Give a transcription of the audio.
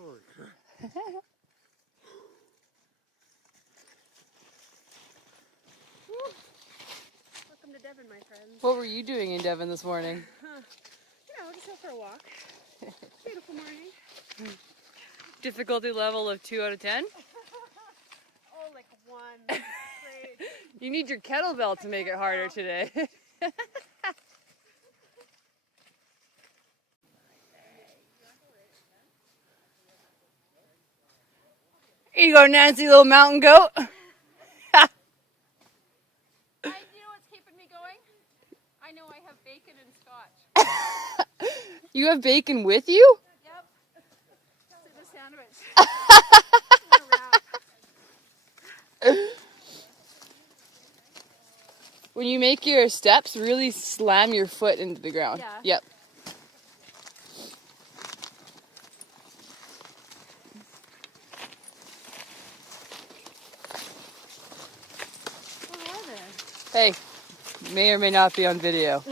Holy crap. Welcome to Devon, my friends. What were you doing in Devon this morning? Just out for a walk. Beautiful morning. Difficulty level of 2 out of 10? Oh, like 1. Great. You need your kettlebell to make it harder today. Here you go, Nancy, little mountain goat. You know what's keeping me going? I know I have bacon and scotch. You have bacon with you? Yep. It's a sandwich. When you make your steps, really slam your foot into the ground. Yeah. Yep. What are they? Hey, may or may not be on video.